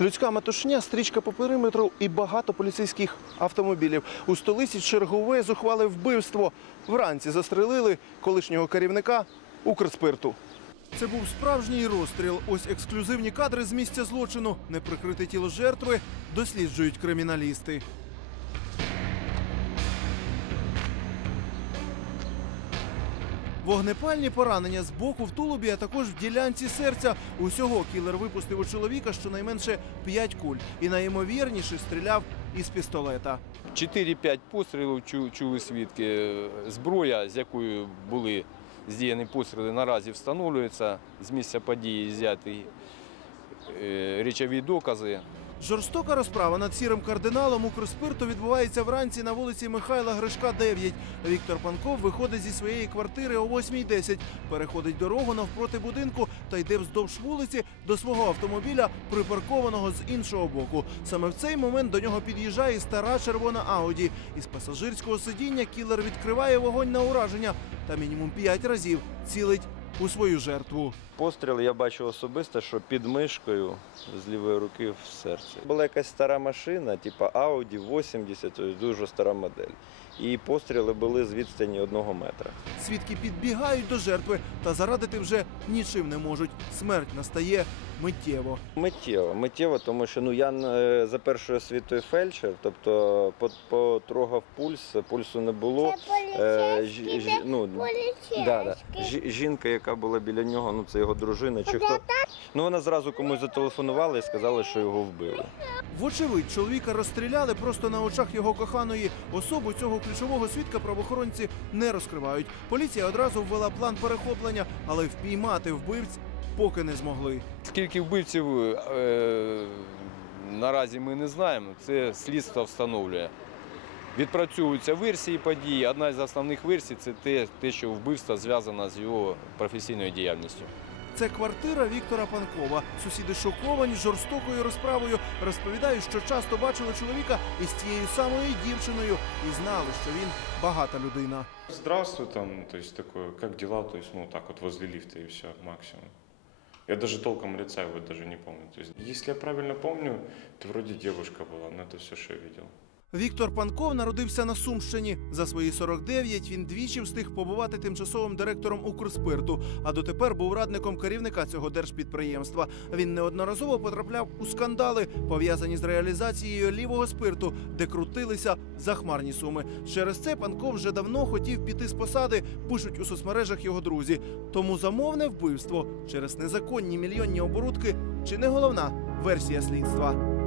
Людська метушня, стрічка по периметру і багато поліцейських автомобілів. У столиці чергове зухвале вбивство. Вранці застрелили колишнього керівника Укрспирту. Це був справжній розстріл. Ось ексклюзивні кадри з місця злочину. Неприкрите тіло жертви досліджують криміналісти. Вогнепальні поранення з боку в тулубі, а також в ділянці серця. Усього кілер випустив у чоловіка щонайменше 5 куль і найімовірніше стріляв із пістолета. 4-5 пострілів чули свідки. Зброя, з якою були здіяні постріли, наразі встановлюється. З місця події зняті е, речові докази. Жорстока розправа над сірим кардиналом Укрспирту відбувається вранці на вулиці Михайла Гришка, 9. Віктор Панков виходить зі своєї квартири о 8.10, переходить дорогу навпроти будинку та йде вздовж вулиці до свого автомобіля, припаркованого з іншого боку. Саме в цей момент до нього під'їжджає стара червона Ауді. Із пасажирського сидіння кілер відкриває вогонь на ураження та мінімум 5 разів цілить у свою жертву. Постріл я бачив особисто, що під мишкою з лівої руки в серце. Була якась стара машина, типу Audi 80, ось дуже стара модель. І постріли були з відстані одного метра. Свідки підбігають до жертви та зарадити вже нічим не можуть. Смерть настає миттєво. Миттєво, миттєво, тому що ну я е, за першою освітою фельдшер, тобто потрогав пульс, пульсу не було. Е, ж- ж- ну, Да, да. Жі- Жінка, яка була біля нього, ну це його дружина чи хто. Ну вона зразу комусь зателефонувала і сказала, що його вбили. Вочевидь, чоловіка розстріляли просто на очах його коханої. Особу цього ключового свідка правоохоронці не розкривають. Поліція одразу ввела план перехоплення, але впіймати вбивць поки не змогли. Скільки вбивців е, наразі ми не знаємо, це слідство встановлює. Відпрацьовуються версії події. Одна з основних версій це те, що вбивство зв'язано з його професійною діяльністю. Це квартира Віктора Панкова. Сусіди шоковані жорстокою розправою. Розповідають, що часто бачили чоловіка із цією самою дівчиною і знали, що він багата людина. Здравствуй, там, то есть такое, как дела, то есть, ну, так вот возле лифта и все, максимум. Я даже толком лица его даже не помню. Если я правильно помню, то вроде девушка была, но это все, что я видел. Віктор Панков народився на Сумщині. За свої 49 він двічі встиг побувати тимчасовим директором Укрспирту, а дотепер був радником керівника цього держпідприємства. Він неодноразово потрапляв у скандали, пов'язані з реалізацією лівого спирту, де крутилися захмарні суми. Через це Панков вже давно хотів піти з посади, пишуть у соцмережах його друзі. Тому замовне вбивство через незаконні мільйонні оборудки чи не головна версія слідства.